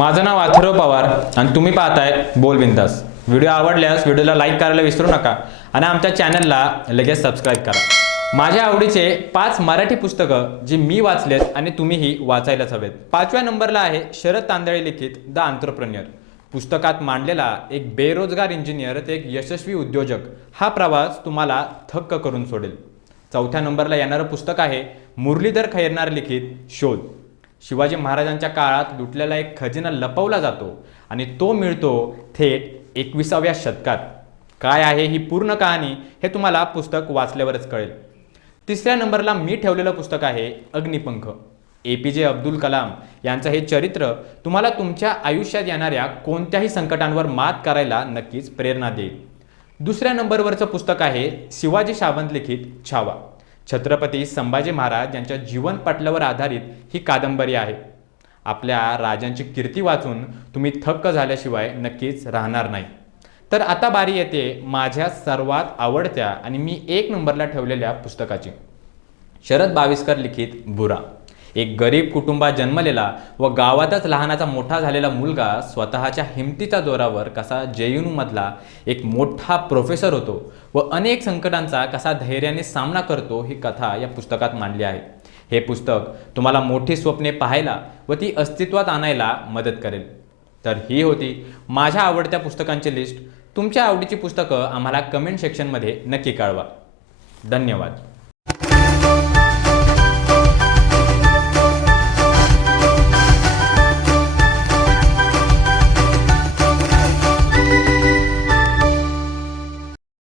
माझं नाव अथर्व पवार आणि तुम्ही पाहताय बोल बिंदास. व्हिडिओ आवडल्यास व्हिडिओला लाईक करायला विसरू नका आणि आमच्या चॅनलला लगेच सबस्क्राईब करा. माझ्या आवडीचे पाच मराठी पुस्तकं जी मी वाचलेत आणि तुम्हीही वाचायलाच हवेत. पाचव्या नंबरला आहे शरद तांदळे लिखित द आंतरप्रन्युअर पुस्तकात मांडलेला एक बेरोजगार इंजिनियर ते एक यशस्वी उद्योजक हा प्रवास तुम्हाला थक्क करून सोडेल. चौथ्या नंबरला येणारं पुस्तक आहे मुरलीधर खैरनार लिखित शोध. शिवाजी महाराजांच्या काळात लुटलेला एक खजिना लपवला जातो आणि तो मिळतो थेट एकविसाव्या शतकात. काय आहे ही पूर्ण कहाणी हे तुम्हाला पुस्तक वाचल्यावरच कळेल. तिसऱ्या नंबरला मी ठेवलेलं पुस्तक आहे अग्निपंख. ए पी जे अब्दुल कलाम यांचं हे चरित्र तुम्हाला तुमच्या आयुष्यात येणाऱ्या कोणत्याही संकटांवर मात करायला नक्कीच प्रेरणा देईल. दुसऱ्या नंबरवरचं पुस्तक आहे शिवाजी सावंत लिखित छावा. छत्रपती संभाजी महाराज यांच्या जीवनपटलावर आधारित ही कादंबरी आहे. आपल्या राजांची कीर्ती वाचून तुम्ही थक्क झाल्याशिवाय नक्कीच राहणार नाही. तर आता बारी येते माझ्या सर्वात आवडत्या आणि मी एक नंबरला ठेवलेल्या पुस्तकाची. शरद बाविस्कर लिखित बुरा. एक गरीब कुटुंबात जन्मलेला व गावातच लहानाचा मोठा झालेला मुलगा स्वतःच्या हिमतीच्या जोरावर कसा जेयूनमधला एक मोठा प्रोफेसर होतो व अनेक संकटांचा कसा धैर्याने सामना करतो ही कथा या पुस्तकात मांडली आहे. हे पुस्तक तुम्हाला मोठी स्वप्ने पाहायला व ती अस्तित्वात आणायला मदत करेल. तर ही होती माझ्या आवडत्या पुस्तकांची लिस्ट तुमच्या आवडीची पुस्तकं आम्हाला कमेंट सेक्शनमध्ये नक्की कळवा. धन्यवाद.